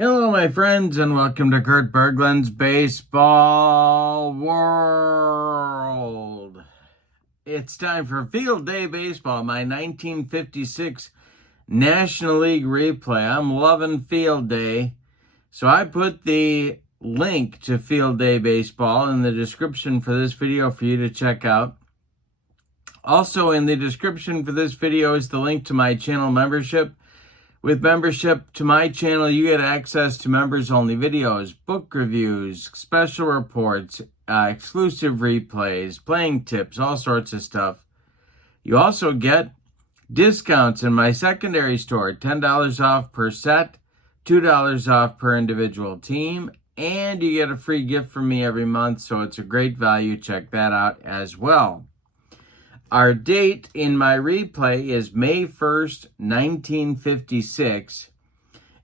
Hello, my friends, and welcome to Kurt Berglund's Baseball World. It's time for Field Day Baseball, my 1956 National League replay. I'm loving Field Day, so I put the link to Field Day Baseball in the description for this video for you to check out. Also, in the description for this video is the link to my channel membership. With membership to my channel, you get access to members-only videos, book reviews, special reports, exclusive replays, playing tips, all sorts of stuff. You also get discounts in my secondary store, $10 off per set, $2 off per individual team, and you get a free gift from me every month, so it's a great value. Check that out as well. Our date in my replay is May 1st, 1956.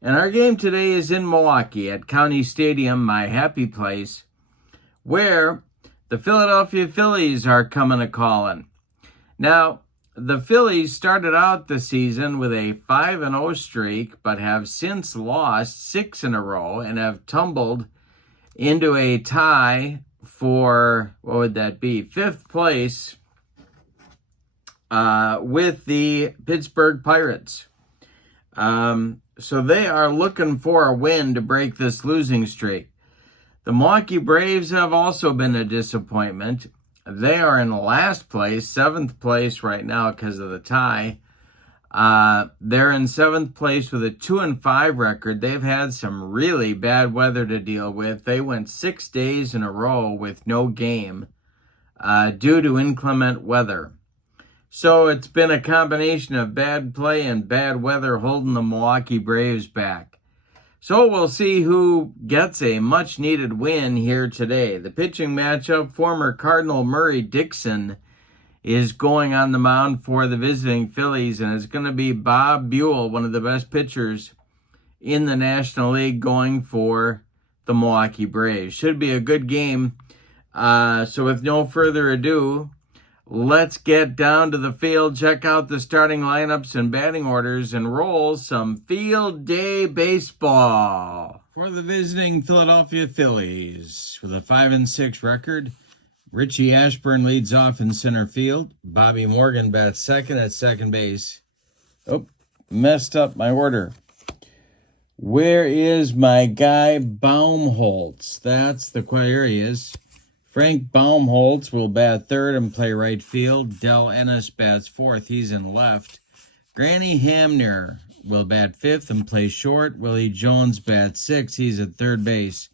And our game today is in Milwaukee at County Stadium, my happy place, where the Philadelphia Phillies are coming a-calling. Now, the Phillies started out the season with a 5-0 streak, but have since lost 6 in a row and have tumbled into a tie for, what would that be, 5th place with the Pittsburgh Pirates. So they are looking for a win to break this losing streak. The Milwaukee Braves have also been a disappointment. They are in last place, 7th place right now because of the tie. They're in 7th place with a 2-5 record. They've had some really bad weather to deal with. They went 6 days in a row with no game due to inclement weather. So it's been a combination of bad play and bad weather holding the Milwaukee Braves back. So we'll see who gets a much-needed win here today. The pitching matchup, former Cardinal Murray Dickson is going on the mound for the visiting Phillies, and it's going to be Bob Buhl, one of the best pitchers in the National League, going for the Milwaukee Braves. Should be a good game. So with no further ado, let's get down to the field, check out the starting lineups and batting orders, and roll some Field Day Baseball. For the visiting Philadelphia Phillies, with a 5-6 record, Richie Ashburn leads off in center field. Bobby Morgan bats second at second base. Oh, messed up my order. Where is my guy Baumholtz? That's the here he is. Frank Baumholtz will bat third and play right field. Del Ennis bats fourth. He's in left. Granny Hamner will bat fifth and play short. Willie Jones bats sixth. He's at third base.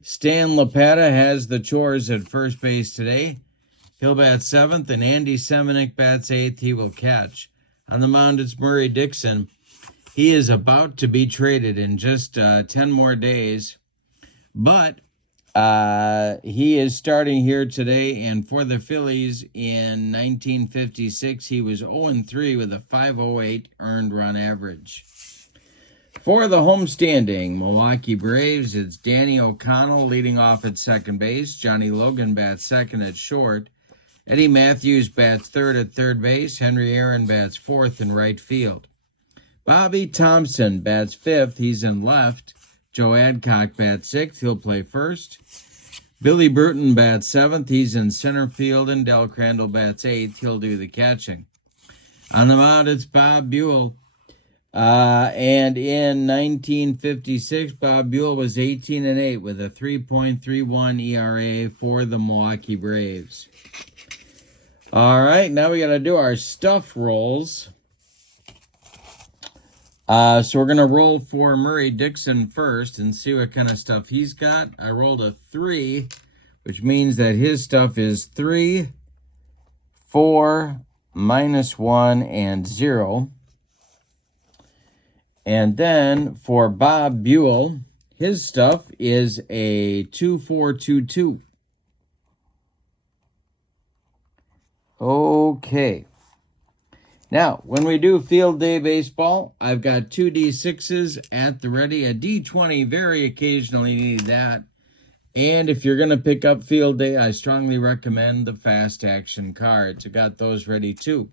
Stan Lapata has the chores at first base today. He'll bat seventh, and Andy Semenick bats eighth. He will catch. On the mound, it's Murray Dickson. He is about to be traded in just 10 more days, but he is starting here today, and for the Phillies in 1956, he was 0-3 with a 5.08 earned run average. For the homestanding Milwaukee Braves, it's Danny O'Connell leading off at second base. Johnny Logan bats second at short. Eddie Matthews bats third at third base. Henry Aaron bats fourth in right field. Bobby Thompson bats fifth. He's in left. Joe Adcock bats sixth. He'll play first. Billy Bruton bats seventh. He's in center field. And Del Crandall bats eighth. He'll do the catching. On the mound, it's Bob Buhl. And in 1956, Bob Buhl was 18-8 with a 3.31 ERA for the Milwaukee Braves. All right, now we got to do our stuff rolls. So we're going to roll for Murray Dickson first and see what kind of stuff he's got. I rolled a 3, which means that his stuff is 3, 4, -1, and 0. And then for Bob Buhl, his stuff is a 2-4-2-2. Okay. Now, when we do Field Day Baseball, I've got 2 D6s at the ready. A D20, very occasionally need that. And if you're going to pick up Field Day, I strongly recommend the Fast Action cards. I got those ready too.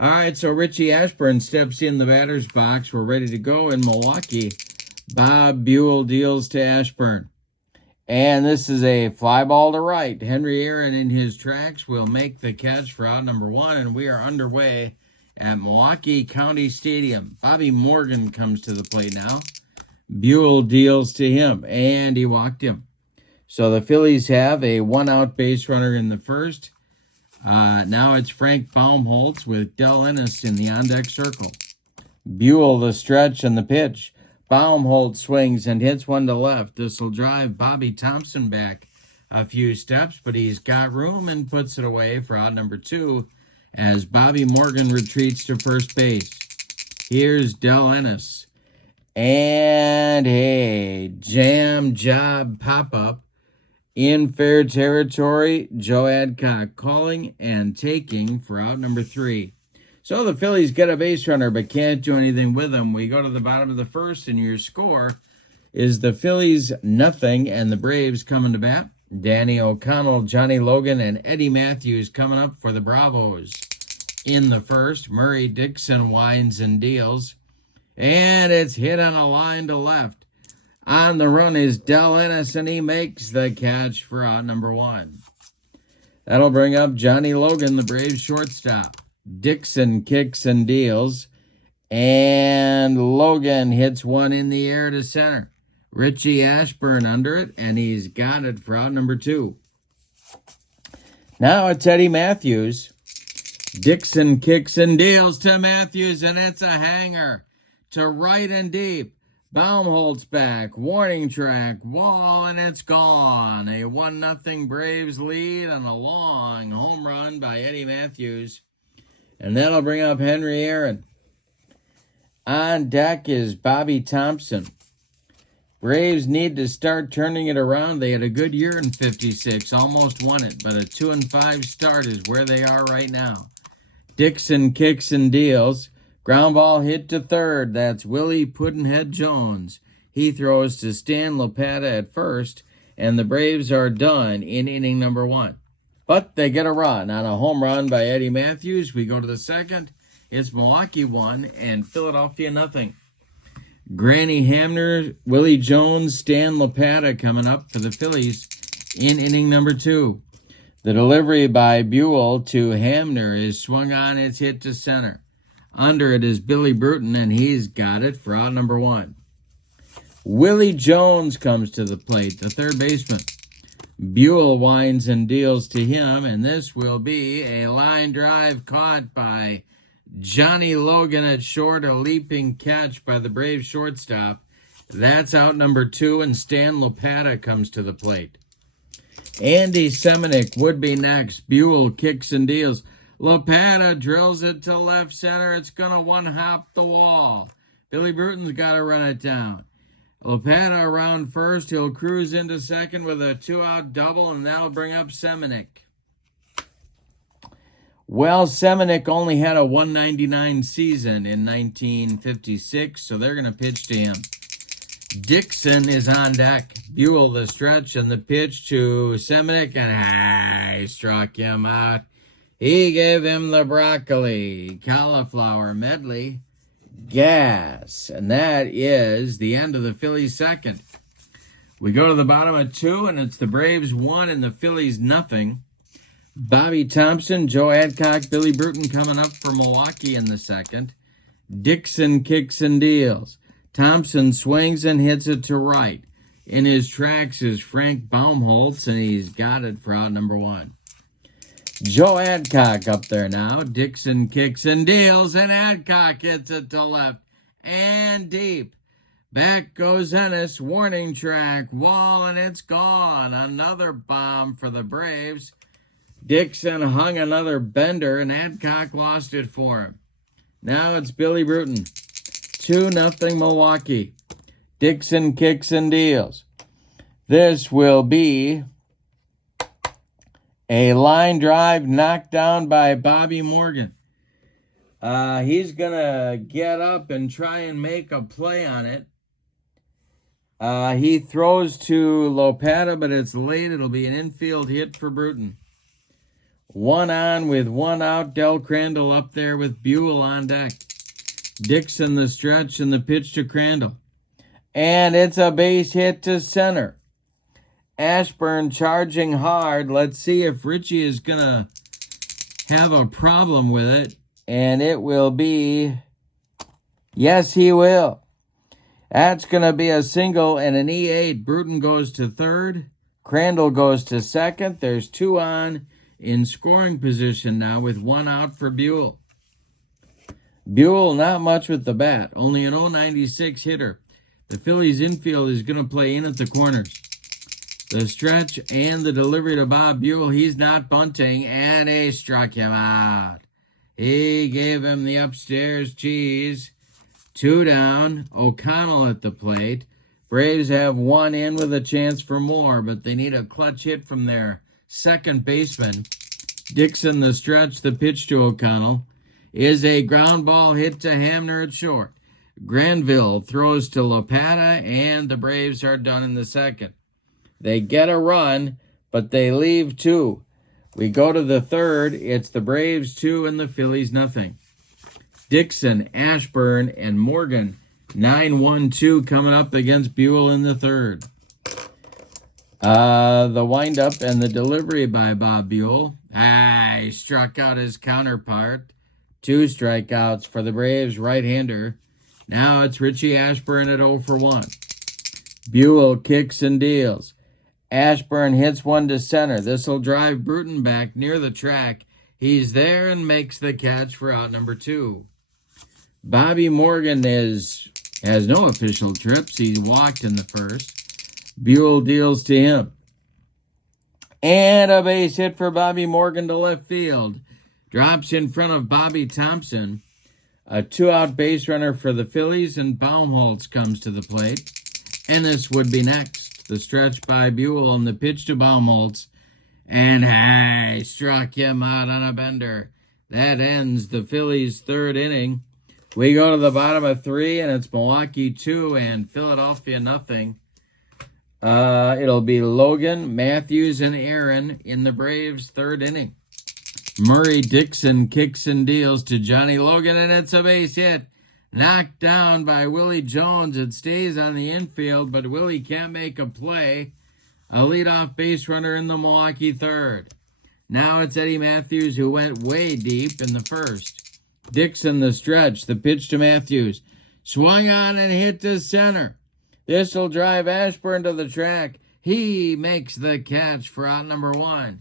All right, so Richie Ashburn steps in the batter's box. We're ready to go in Milwaukee. Bob Buhl deals to Ashburn. And this is a fly ball to right. Henry Aaron in his tracks will make the catch for out number 1, and we are underway at Milwaukee County Stadium. Bobby Morgan comes to the plate now. Buhl deals to him, and he walked him. So the Phillies have a 1-out base runner in the first. Now it's Frank Baumholtz with Del Ennis in the on-deck circle. Buhl the stretch and the pitch. Baumholtz swings and hits one to left. This will drive Bobby Thompson back a few steps, but he's got room and puts it away for out number 2 as Bobby Morgan retreats to first base. Here's Del Ennis. And a jam job pop-up in fair territory. Joe Adcock calling and taking for out number 3. So the Phillies get a base runner but can't do anything with him. We go to the bottom of the first, and your score is the Phillies 0 and the Braves coming to bat. Danny O'Connell, Johnny Logan, and Eddie Matthews coming up for the Bravos in the first. Murray Dickson winds and deals. And it's hit on a line to left. On the run is Del Ennis, and he makes the catch for out number 1. That'll bring up Johnny Logan, the Braves shortstop. Dickson kicks and deals, and Logan hits one in the air to center. Richie Ashburn under it, and he's got it for out number 2. Now it's Eddie Matthews. Dickson kicks and deals to Matthews, and it's a hanger to right and deep. Baumholtz back, warning track, wall, and it's gone. A 1-0 Braves lead on a long home run by Eddie Matthews. And that'll bring up Henry Aaron. On deck is Bobby Thompson. Braves need to start turning it around. They had a good year in 56, almost won it, but a 2-5 start is where they are right now. Dickson kicks and deals. Ground ball hit to third. That's Willie Puddinhead Jones. He throws to Stan Lopata at first, and the Braves are done in inning number 1. But they get a run on a home run by Eddie Matthews. We go to the second. It's Milwaukee 1 and Philadelphia 0. Granny Hamner, Willie Jones, Stan Lopata coming up for the Phillies in inning number 2. The delivery by Buhl to Hamner is swung on. It's hit to center. Under it is Billy Bruton, and he's got it for out number 1. Willie Jones comes to the plate, the third baseman. Buhl winds and deals to him, and this will be a line drive caught by Johnny Logan at short, a leaping catch by the Braves shortstop. That's out number 2, and Stan Lopata comes to the plate. Andy Semenick would be next. Buhl kicks and deals. Lopata drills it to left center. It's going to one-hop the wall. Billy Bruton's got to run it down. Lopata around first. He'll cruise into second with a 2-out double, and that'll bring up Semenick. Well, Semenick only had a 199 season in 1956, so they're going to pitch to him. Dickson is on deck. Buhl the stretch and the pitch to Semenick, and he struck him out. He gave him the broccoli, cauliflower medley. Gas. And that is the end of the Phillies second. We go to the bottom of 2, and it's the Braves 1 and the Phillies 0. Bobby Thompson, Joe Adcock, Billy Bruton coming up for Milwaukee in the second. Dickson kicks and deals. Thompson swings and hits it to right. In his tracks is Frank Baumholtz, and he's got it for out number 1. Joe Adcock up there now. Dickson kicks and deals, and Adcock hits it to left and deep. Back goes Ennis. Warning track, wall, and it's gone. Another bomb for the Braves. Dickson hung another bender, and Adcock lost it for him. Now it's Billy Bruton. 2-0 Milwaukee. Dickson kicks and deals. This will be a line drive knocked down by Bobby Morgan. He's going to get up and try and make a play on it. He throws to Lopata, but it's late. It'll be an infield hit for Bruton. 1 on with 1 out. Del Crandall up there with Buhl on deck. Dickson the stretch and the pitch to Crandall. And it's a base hit to center. Ashburn charging hard. Let's see if Richie is going to have a problem with it. And it will be, yes, he will. That's going to be a single and an E8. Bruton goes to third. Crandall goes to second. There's 2 on in scoring position now with 1 out for Buhl. Buhl, not much with the bat. Only an .096 hitter. The Phillies infield is going to play in at the corners. The stretch and the delivery to Bob Buhl. He's not bunting, and he struck him out. He gave him the upstairs cheese. 2 down. O'Connell at the plate. Braves have 1 in with a chance for more, but they need a clutch hit from their second baseman. Dickson, the stretch, the pitch to O'Connell, is a ground ball hit to Hamner at short. Granville throws to Lapata, and the Braves are done in the second. They get a run, but they leave 2. We go to the third. It's the Braves 2 and the Phillies nothing. Dickson, Ashburn, and Morgan 9-1-2 coming up against Buhl in the third. The windup and the delivery by Bob Buhl. He struck out his counterpart. 2 strikeouts for the Braves right-hander. Now it's Richie Ashburn at 0 for 1. Buhl kicks and deals. Ashburn hits one to center. This will drive Bruton back near the track. He's there and makes the catch for out number 2. Bobby Morgan has no official trips. He walked in the first. Buhl deals to him. And a base hit for Bobby Morgan to left field. Drops in front of Bobby Thompson. A 2-out base runner for the Phillies, and Baumholtz comes to the plate. Ennis would be next. The stretch by Buhl and the pitch to Baumholtz. And struck him out on a bender. That ends the Phillies' third inning. We go to the bottom of 3, and it's Milwaukee 2 and Philadelphia nothing. It'll be Logan, Matthews, and Aaron in the Braves' third inning. Murray Dickson kicks and deals to Johnny Logan, and it's a base hit. Knocked down by Willie Jones. It stays on the infield, but Willie can't make a play. A leadoff base runner in the Milwaukee third. Now it's Eddie Matthews, who went way deep in the first. Dickson, the stretch, the pitch to Matthews. Swung on and hit to center. This will drive Ashburn to the track. He makes the catch for out number 1.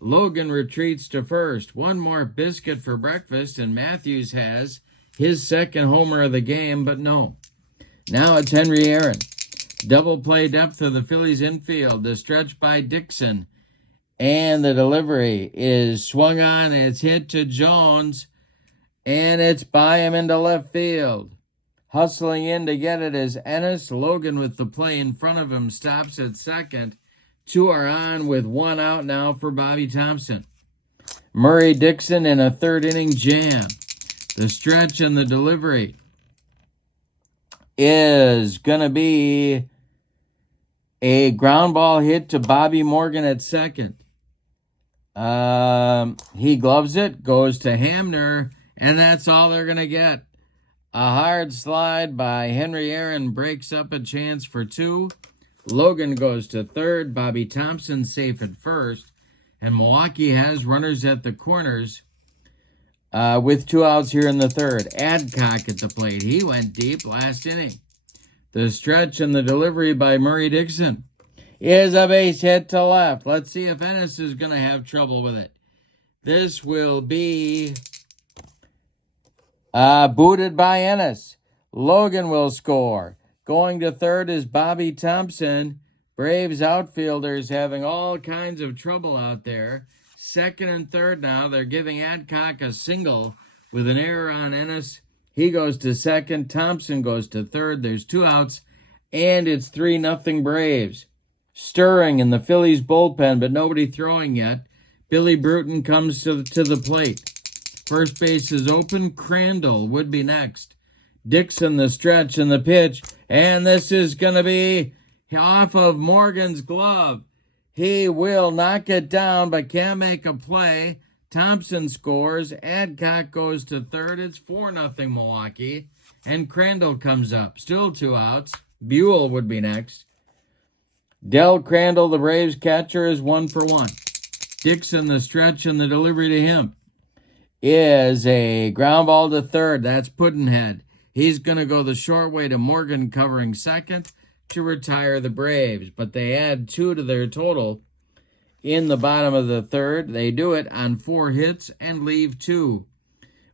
Logan retreats to first. One more biscuit for breakfast, and Matthews has his second homer of the game, but no. Now it's Henry Aaron. Double play depth of the Phillies infield. The stretch by Dickson. And the delivery is swung on. It's hit to Jones. And it's by him into left field. Hustling in to get it is Ennis. Logan with the play in front of him stops at second. 2 are on with 1 out now for Bobby Thompson. Murray Dickson in a third inning jam. The stretch and the delivery is going to be a ground ball hit to Bobby Morgan at second. He gloves it, goes to Hamner, and that's all they're going to get. A hard slide by Henry Aaron breaks up a chance for 2. Logan goes to third. Bobby Thompson safe at first. And Milwaukee has runners at the corners with 2 outs here in the third. Adcock at the plate. He went deep last inning. The stretch and the delivery by Murray Dickson is a base hit to left. Let's see if Ennis is going to have trouble with it. This will be booted by Ennis. Logan will score. Going to third is Bobby Thompson. Braves outfielders having all kinds of trouble out there. Second and third now. They're giving Adcock a single with an error on Ennis. He goes to second. Thompson goes to third. There's 2 outs. And it's 3-0 Braves. Stirring in the Phillies bullpen, but nobody throwing yet. Billy Bruton comes to the plate. First base is open. Crandall would be next. Dickson, the stretch and the pitch. And this is going to be off of Morgan's glove. He will knock it down, but can't make a play. Thompson scores. Adcock goes to third. It's 4-0 Milwaukee. And Crandall comes up. Still 2 outs. Buhl would be next. Del Crandall, the Braves catcher, is 1 for 1. Dickson, the stretch and the delivery to him is a ground ball to third. That's Puddinhead. He's going to go the short way to Morgan covering second to retire the Braves. But they add 2 to their total in the bottom of the third. They do it on 4 hits and leave 2.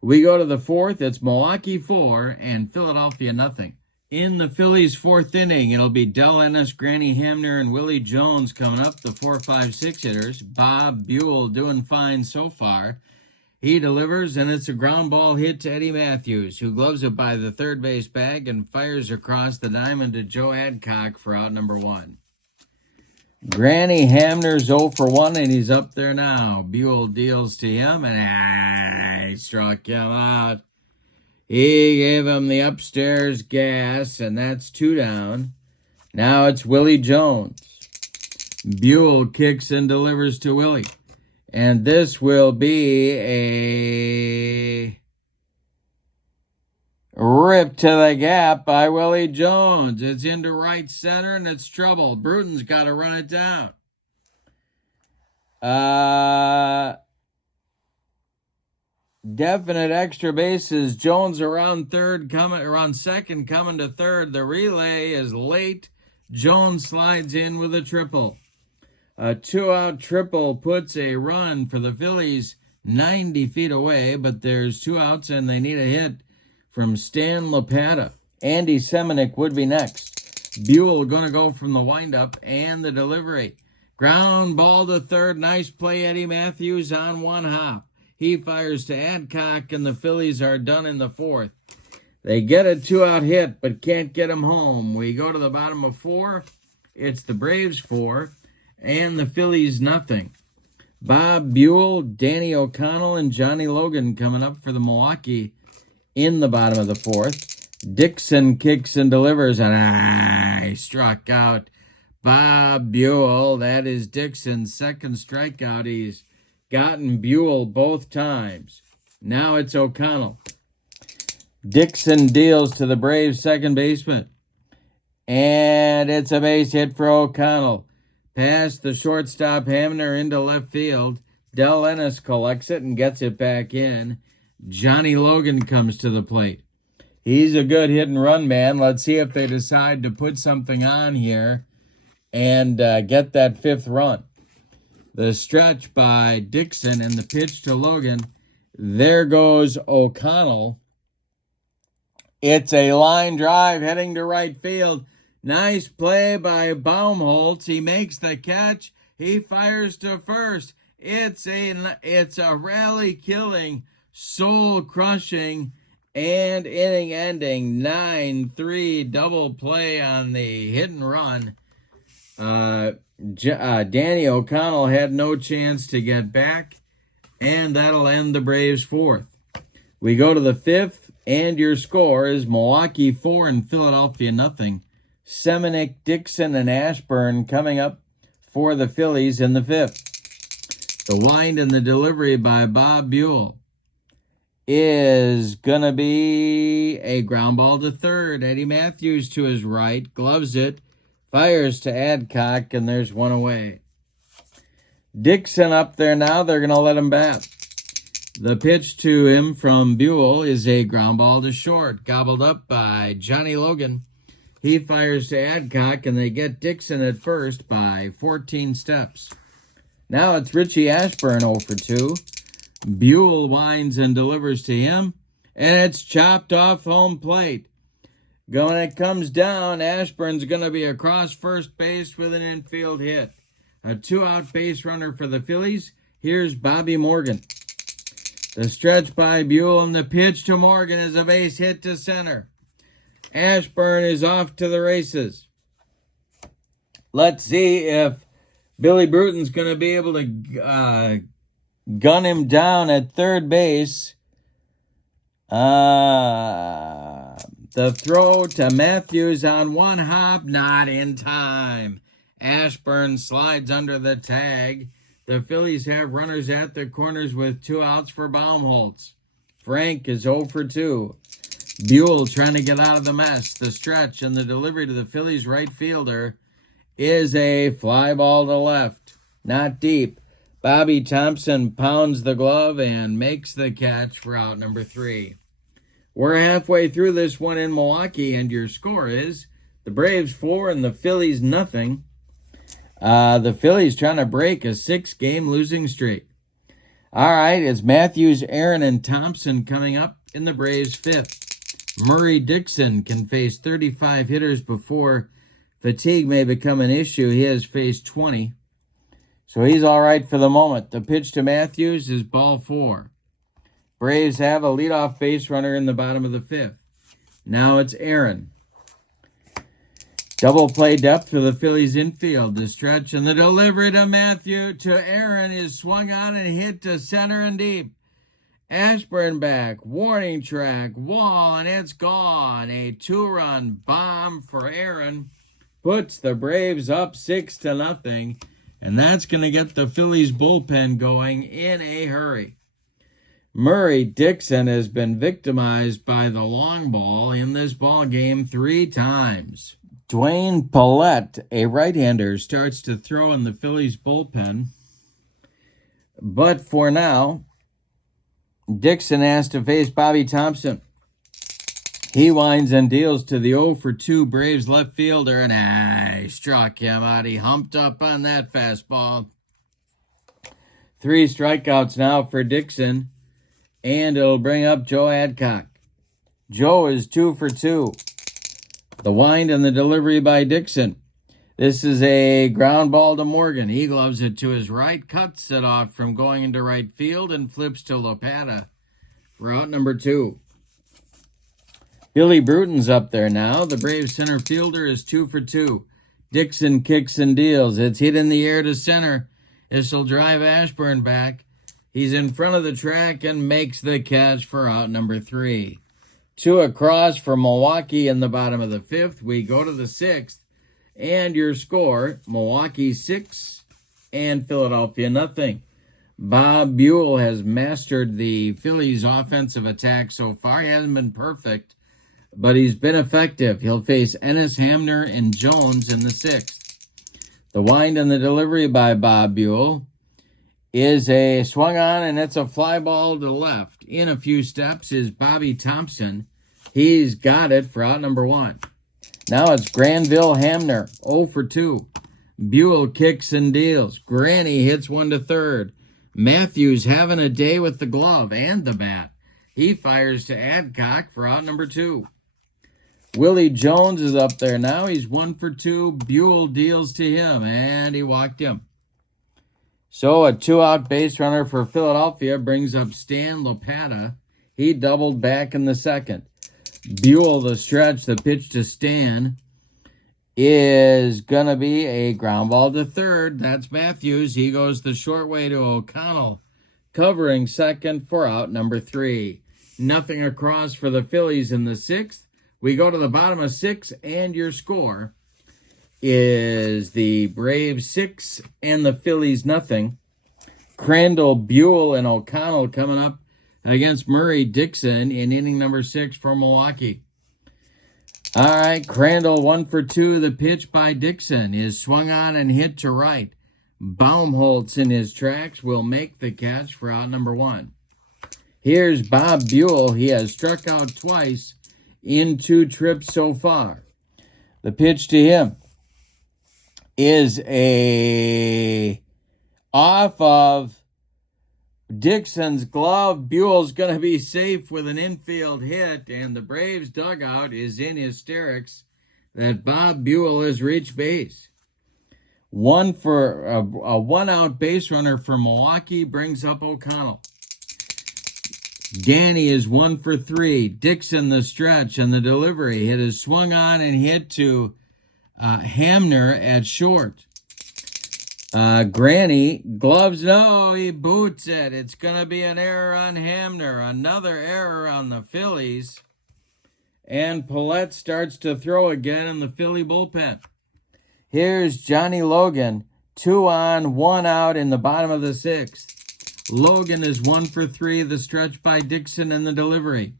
We go to the fourth. It's Milwaukee 4 and Philadelphia nothing. In the Phillies' fourth inning, it'll be Del Ennis, Granny Hamner, and Willie Jones coming up, the 4, 5, 6 hitters. Bob Buhl doing fine so far. He delivers, and it's a ground ball hit to Eddie Matthews, who gloves it by the third base bag and fires across the diamond to Joe Adcock for out number 1. Granny Hamner's 0 for 1, and he's up there now. Buhl deals to him, and he struck him out. He gave him the upstairs gas, and that's 2 down. Now it's Willie Jones. Buhl kicks and delivers to Willie. And this will be a rip to the gap by Willie Jones. It's into right center, and it's trouble. Bruton's got to run it down. Definite extra bases. Jones around second, coming to third. The relay is late. Jones slides in with a triple. A 2-out triple puts a run for the Phillies 90 feet away, but there's 2 outs and they need a hit from Stan Lapata. Andy Semenick would be next. Buhl going to go from the windup and the delivery. Ground ball to third. Nice play, Eddie Matthews on 1 hop. He fires to Adcock, and the Phillies are done in the fourth. They get a 2-out hit, but can't get him home. We go to the bottom of 4. It's the Braves 4, and the Phillies nothing. Bob Buhl, Danny O'Connell, and Johnny Logan coming up for the Milwaukee in the bottom of the fourth. Dickson kicks and delivers, and he struck out Bob Buhl. That is Dickson's second strikeout. He's gotten Buhl both times. Now it's O'Connell. Dickson deals to the Braves second baseman. And it's a base hit for O'Connell. Past the shortstop Hamner into left field. Del Ennis collects it and gets it back in. Johnny Logan comes to the plate. He's a good hit and run man. Let's see if they decide to put something on here and get that 5th run. The stretch by Dickson and the pitch to Logan. There goes O'Connell. It's a line drive heading to right field. Nice play by Baumholtz. He makes the catch. He fires to first. It's a rally-killing, soul-crushing, and inning-ending 9-3 double play on the hit and run. Danny O'Connell had no chance to get back, and that'll end the Braves' fourth. We go to the fifth, and your score is Milwaukee 4 and Philadelphia nothing. Semenick, Dickson, and Ashburn coming up for the Phillies in the fifth. The wind and the delivery by Bob Buhl is going to be a ground ball to third. Eddie Matthews to his right, gloves it, fires to Adcock, and there's one away. Dickson up there now. They're going to let him bat. The pitch to him from Buhl is a ground ball to short, gobbled up by Johnny Logan. He fires to Adcock, and they get Dickson at first by 14 steps. Now it's Richie Ashburn 0 for 2. Buhl winds and delivers to him, and it's chopped off home plate. When it comes down, Ashburn's going to be across first base with an infield hit. A 2-out base runner for the Phillies. Here's Bobby Morgan. The stretch by Buhl, and the pitch to Morgan is a base hit to center. Ashburn is off to the races. Let's see if Billy Bruton's going to be able to gun him down at third base. The throw to Matthews on one hop, not in time. Ashburn slides under the tag. The Phillies have runners at the corners with 2 outs for Baumholtz. Frank is 0 for 2. Buhl trying to get out of the mess. The stretch and the delivery to the Phillies right fielder is a fly ball to left. Not deep. Bobby Thompson pounds the glove and makes the catch for out number 3. We're halfway through this one in Milwaukee, and your score is the Braves 4 and the Phillies nothing. The Phillies trying to break a 6-game losing streak. All right, it's Matthews, Aaron, and Thompson coming up in the Braves' 5th. Murray Dickson can face 35 hitters before fatigue may become an issue. He has faced 20. So he's all right for the moment. The pitch to Matthews is ball 4. Braves have a leadoff base runner in the bottom of the 5th. Now it's Aaron. Double play depth for the Phillies infield. The stretch and the delivery to Aaron is swung on and hit to center and deep. Ashburn back, warning track, wall, and it's gone. A 2-run bomb for Aaron puts the Braves up 6-0, and that's going to get the Phillies bullpen going in a hurry. Murray Dickson has been victimized by the long ball in this ball game 3 times. Dwayne Paulette, a right-hander, starts to throw in the Phillies bullpen. But for now, Dickson has to face Bobby Thompson. He winds and deals to the 0-for-2 Braves left fielder, and he struck him out. He humped up on that fastball. 3 strikeouts now for Dickson, and it'll bring up Joe Adcock. Joe is 2-for-2. The wind and the delivery by Dickson. This is a ground ball to Morgan. He gloves it to his right, cuts it off from going into right field, and flips to Lopata for out number 2. Billy Bruton's up there now. The Braves center fielder is 2-for-2. Dickson kicks and deals. It's hit in the air to center. This will drive Ashburn back. He's in front of the track and makes the catch for out number 3. 2 across for Milwaukee in the bottom of the 5th. We go to the 6th. And your score, Milwaukee 6 and Philadelphia nothing. Bob Buhl has mastered the Phillies offensive attack so far. He hasn't been perfect, but he's been effective. He'll face Ennis, Hamner, and Jones in the 6th. The wind and the delivery by Bob Buhl is a swung on, and it's a fly ball to left. In a few steps is Bobby Thompson. He's got it for out number 1. Now it's Granville Hamner, 0-for-2. Buhl kicks and deals. Granny hits one to third. Matthews having a day with the glove and the bat. He fires to Adcock for out number 2. Willie Jones is up there now. He's 1-for-2. Buhl deals to him, and he walked him. So a 2-out base runner for Philadelphia brings up Stan Lopata. He doubled back in the 2nd. Buhl, the stretch, the pitch to Stan, is going to be a ground ball to third. That's Matthews. He goes the short way to O'Connell, covering second for out number 3. Nothing across for the Phillies in the 6th. We go to the bottom of 6, and your score is the Braves 6 and the Phillies nothing. Crandall, Buhl, and O'Connell coming up against Murray Dickson in inning number 6 for Milwaukee. All right, Crandall 1-for-2. The pitch by Dickson is swung on and hit to right. Baumholtz in his tracks will make the catch for out number 1. Here's Bob Buhl. He has struck out twice in 2 trips so far. The pitch to him is a off of Dickson's glove. Buell's going to be safe with an infield hit, and the Braves dugout is in hysterics that Bob Buhl has reached base. A 1-out base runner for Milwaukee brings up O'Connell. Danny is 1-for-3. Dickson the stretch and the delivery. Hit is swung on and hit to Hamner at short. Granny, gloves, no, he boots it. It's going to be an error on Hamner. Another error on the Phillies. And Paulette starts to throw again in the Philly bullpen. Here's Johnny Logan, 2 on, 1 out in the bottom of the 6th. Logan is 1-for-3, the stretch by Dickson and the delivery.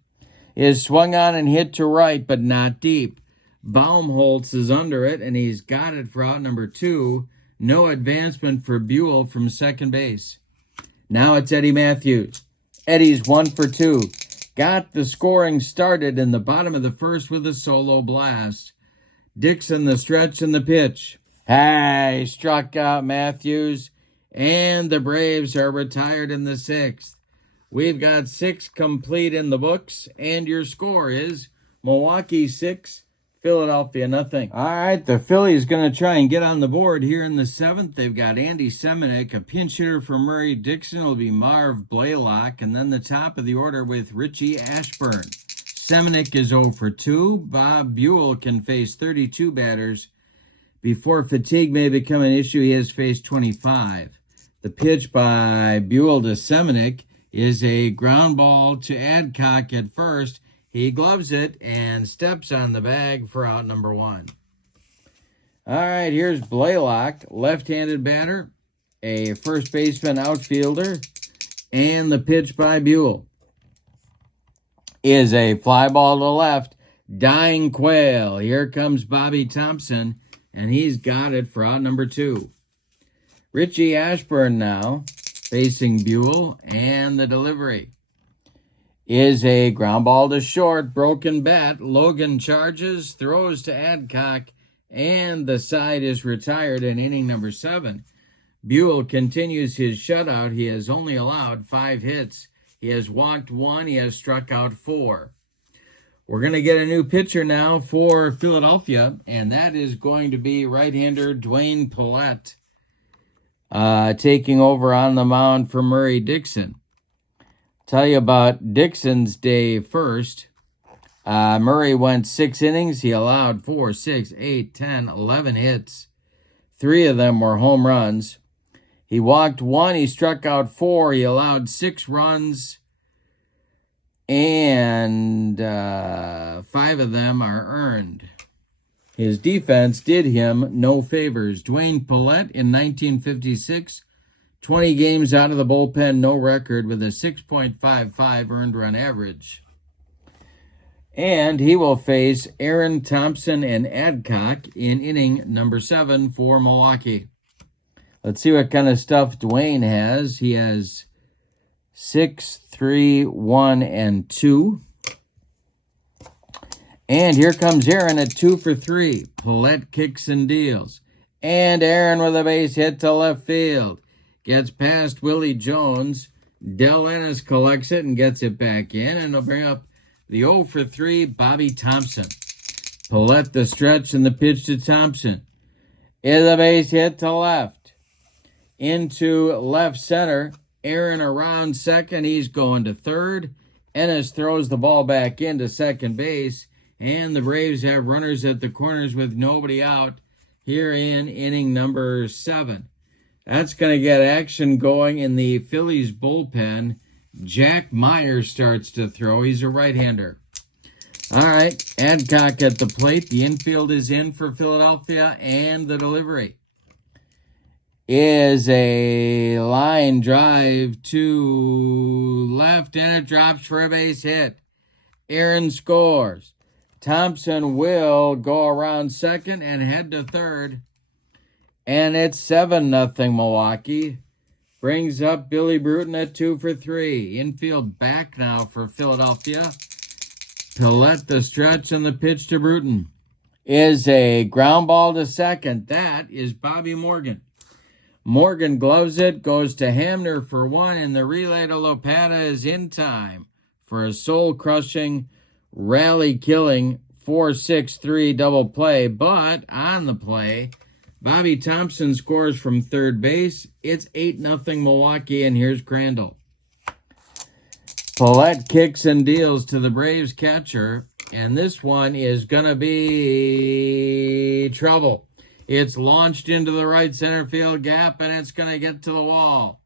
is swung on and hit to right, but not deep. Baumholtz is under it, and he's got it for out number 2. No advancement for Buhl from second base. Now it's Eddie Matthews. Eddie's 1 for 2. Got the scoring started in the bottom of the first with a solo blast. Dickson, the stretch and the pitch. Hey, struck out Matthews, and the Braves are retired in the 6th. We've got 6 complete in the books, and your score is Milwaukee 6, Philadelphia nothing. All right, the Phillies going to try and get on the board here in the 7th. They've got Andy Semenick, a pinch hitter for Murray. Dickson will be Marv Blaylock, and then the top of the order with Richie Ashburn. Semenick is 0 for 2. Bob Buhl can face 32 batters. Before fatigue may become an issue, he has faced 25. The pitch by Buhl to Semenick is a ground ball to Adcock at first. He gloves it and steps on the bag for out number 1. All right, here's Blaylock, left-handed batter, a first baseman outfielder, and the pitch by Buhl is a fly ball to left. Dying Quail. Here comes Bobby Thompson, and he's got it for out number 2. Richie Ashburn now facing Buhl, and the delivery is a ground ball to short, broken bat. Logan charges, throws to Adcock, and the side is retired in inning number 7. Buhl continues his shutout. He has only allowed 5 hits. He has walked 1. He has struck out 4. We're going to get a new pitcher now for Philadelphia, and that is going to be right-hander Dwayne Pallette taking over on the mound for Murray Dickson. Tell you about Dickson's day first. Murray went 6 innings. He allowed 4, 6, 8, 10, 11 hits. 3 of them were home runs. He walked 1. He struck out 4. He allowed 6 runs. And 5 of them are earned. His defense did him no favors. Dwayne Pallette in 1956, 20 games out of the bullpen, no record, with a 6.55 earned run average. And he will face Aaron Thompson and Adcock in inning number 7 for Milwaukee. Let's see what kind of stuff Dwayne has. He has 6, 3, 1, and 2. And here comes Aaron at 2 for 3. Pallette kicks and deals. And Aaron with a base hit to left field. Gets past Willie Jones. Del Ennis collects it and gets it back in. And they'll bring up the 0 for 3, Bobby Thompson. Pallette the stretch and the pitch to Thompson. Is a base hit to left. Into left center. Aaron around second. He's going to third. Ennis throws the ball back into second base. And the Braves have runners at the corners with nobody out here in inning number 7. That's going to get action going in the Phillies bullpen. Jack Myers starts to throw. He's a right-hander. All right, Adcock at the plate. The infield is in for Philadelphia, and the delivery is a line drive to left, and it drops for a base hit. Aaron scores. Thompson will go around second and head to third. And it's 7-0 Milwaukee. Brings up Billy Bruton at 2 for 3. Infield back now for Philadelphia. Pallette the stretch and the pitch to Bruton is a ground ball to second. That is Bobby Morgan. Morgan gloves it, goes to Hamner for 1, and the relay to Lopata is in time for a soul-crushing, rally-killing 4-6-3 double play. But on the play, Bobby Thompson scores from third base. It's 8-0 Milwaukee, and here's Crandall. Pallette kicks and deals to the Braves catcher, and this one is going to be trouble. It's launched into the right center field gap, and it's going to get to the wall.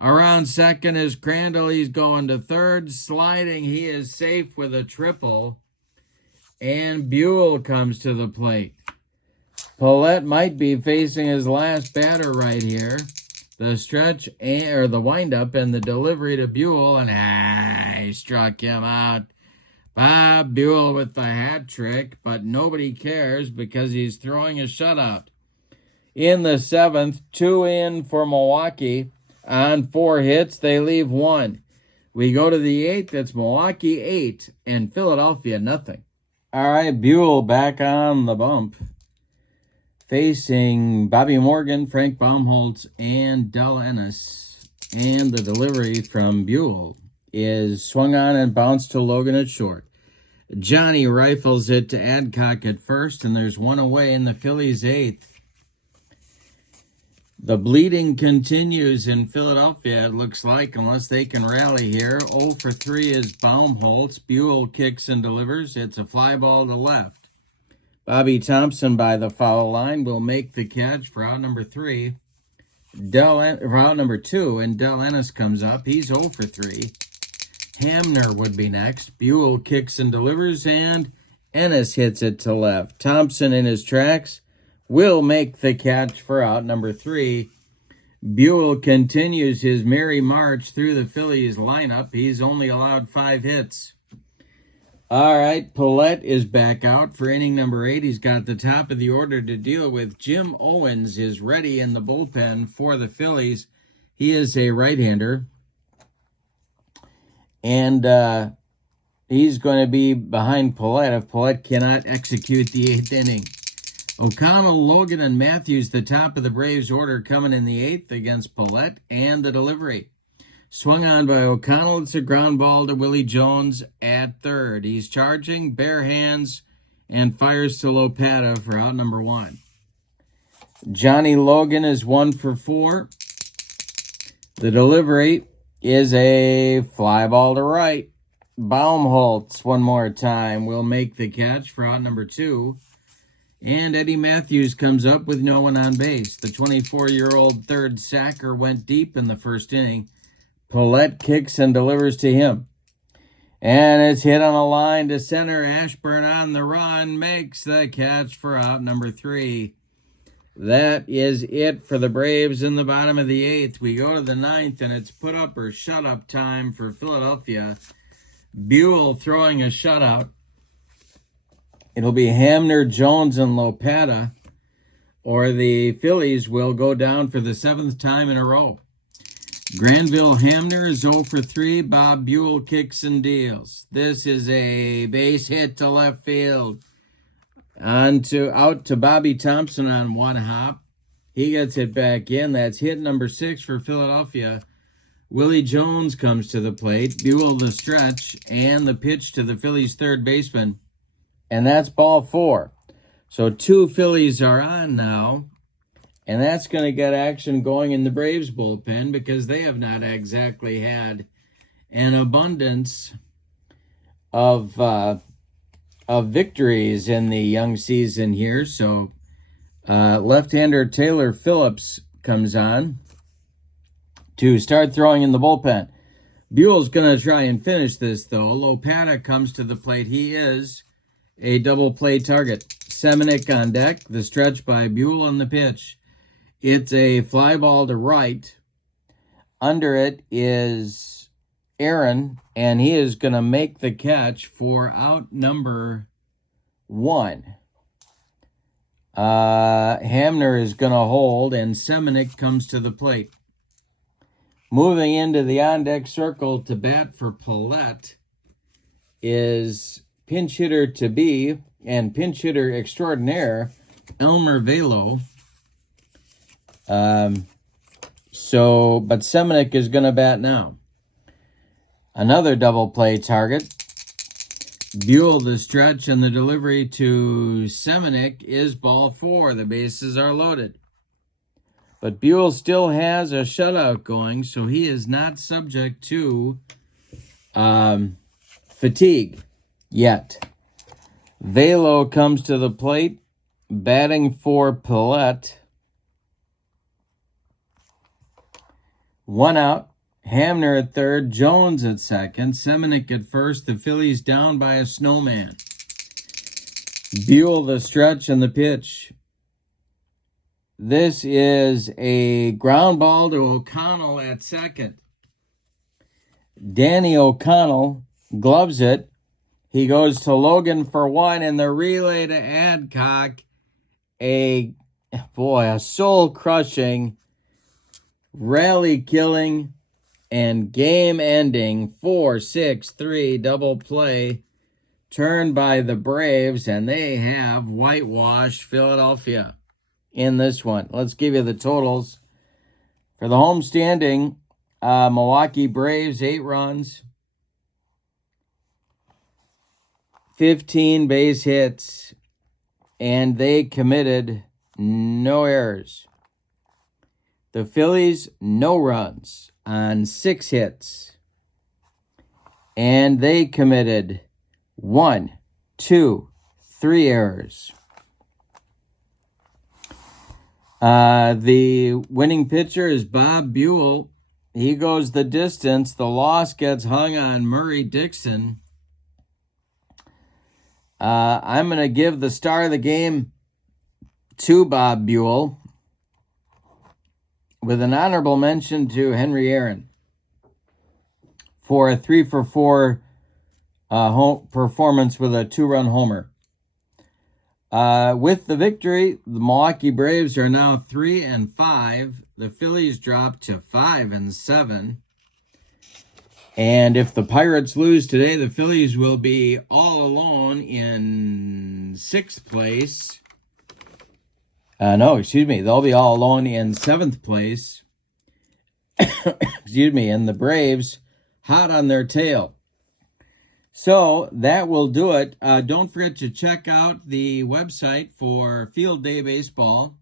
Around second is Crandall. He's going to third. Sliding, he is safe with a triple. And Buhl comes to the plate. Pallette might be facing his last batter right here. The stretch, or the windup, and the delivery to Buhl, and he struck him out. Bob Buhl with the hat trick, but nobody cares because he's throwing a shutout. In the seventh, 2 in for Milwaukee. On 4 hits, they leave 1. We go to the eighth. It's Milwaukee 8 and Philadelphia nothing. All right, Buhl back on the bump, facing Bobby Morgan, Frank Baumholtz, and Del Ennis. And the delivery from Buhl is swung on and bounced to Logan at short. Johnny rifles it to Adcock at first, and there's 1 away in the Phillies' 8th. The bleeding continues in Philadelphia, it looks like, unless they can rally here. 0 for 3 is Baumholtz. Buhl kicks and delivers. It's a fly ball to left. Bobby Thompson by the foul line will make the catch for out number 3. For out number 2, and Del Ennis comes up. He's 0 for 3. Hamner would be next. Buhl kicks and delivers, and Ennis hits it to left. Thompson in his tracks will make the catch for out number 3. Buhl continues his merry march through the Phillies lineup. He's only allowed 5 hits. All right, Paulette is back out for inning number 8. He's got the top of the order to deal with. Jim Owens is ready in the bullpen for the Phillies. He is a right-hander. And he's going to be behind Paulette if Paulette cannot execute the 8th inning. O'Connell, Logan, and Matthews, the top of the Braves order, coming in the 8th against Paulette, and the delivery. Swung on by O'Connell, it's a ground ball to Willie Jones at third. He's charging, bare hands, and fires to Lopata for out number 1. Johnny Logan is 1 for 4. The delivery is a fly ball to right. Baumholtz, one more time, will make the catch for out number 2. And Eddie Matthews comes up with no one on base. The 24-year-old third sacker went deep in the first inning. Paulette kicks and delivers to him. And it's hit on a line to center. Ashburn on the run makes the catch for out number 3. That is it for the Braves in the bottom of the 8th. We go to the 9th, and it's put up or shut up time for Philadelphia. Buhl throwing a shutout. It'll be Hamner, Jones, and Lopata, or the Phillies will go down for the 7th time in a row. Granville Hamner is 0 for 3. Bob Buhl kicks and deals. This is a base hit to left field. Out to Bobby Thompson on 1 hop. He gets it back in. That's hit number 6 for Philadelphia. Willie Jones comes to the plate. Buhl the stretch, and the pitch to the Phillies' third baseman. And that's ball 4. So 2 Phillies are on now. And that's going to get action going in the Braves bullpen because they have not exactly had an abundance of victories in the young season here. So left-hander Taylor Phillips comes on to start throwing in the bullpen. Buell's going to try and finish this, though. Lopata comes to the plate. He is a double play target. Semenick on deck, the stretch by Buhl on the pitch. It's a fly ball to right. Under it is Aaron, and he is going to make the catch for out number 1. Hamner is going to hold, and Semenick comes to the plate. Moving into the on-deck circle to bat for Paulette is pinch hitter to be, and pinch hitter extraordinaire, Elmer Velo. But Semenick is going to bat now. Another double play target. Buhl the stretch, and the delivery to Semenick is ball 4. The bases are loaded. But Buhl still has a shutout going, so he is not subject to fatigue yet. Velo comes to the plate, batting for Paulette. 1 out. Hamner at third, Jones at second, Semenick at first. The Phillies down by a snowman. Buhl the stretch and the pitch. This is a ground ball to O'Connell at second. Danny O'Connell gloves it, He goes to Logan for 1, and the relay to Adcock. A soul-crushing, rally-killing, and game-ending 4-6-3 double play turned by the Braves, and they have whitewashed Philadelphia in this one. Let's give you the totals. For the home standing, Milwaukee Braves, 8 runs, 15 base hits, and they committed no errors. The Phillies, no runs on 6 hits, and they committed 1, 2, 3 errors. The winning pitcher is Bob Buhl. He goes the distance. The loss gets hung on Murray Dickson. I'm going to give the star of the game to Bob Buhl, with an honorable mention to Henry Aaron for a 3-for-4 home performance with a 2-run homer. With the victory, the Milwaukee Braves are now 3-5. The Phillies drop to 5-7. And if the Pirates lose today, the Phillies will be all alone in 6th place. They'll be all alone in 7th place. And the Braves hot on their tail. So that will do it. Don't forget to check out the website for Field Day Baseball.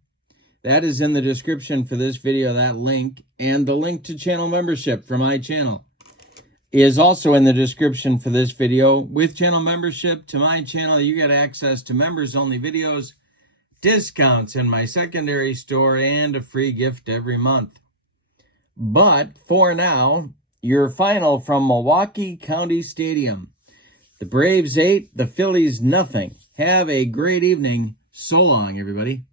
That is in the description for this video, that link. And the link to channel membership for my channel is also in the description for this video. With channel membership to my channel, you get access to members-only videos, discounts in my secondary store, and a free gift every month. But for now, your final from Milwaukee County Stadium. The Braves 8, the Phillies nothing. Have a great evening. So long, everybody.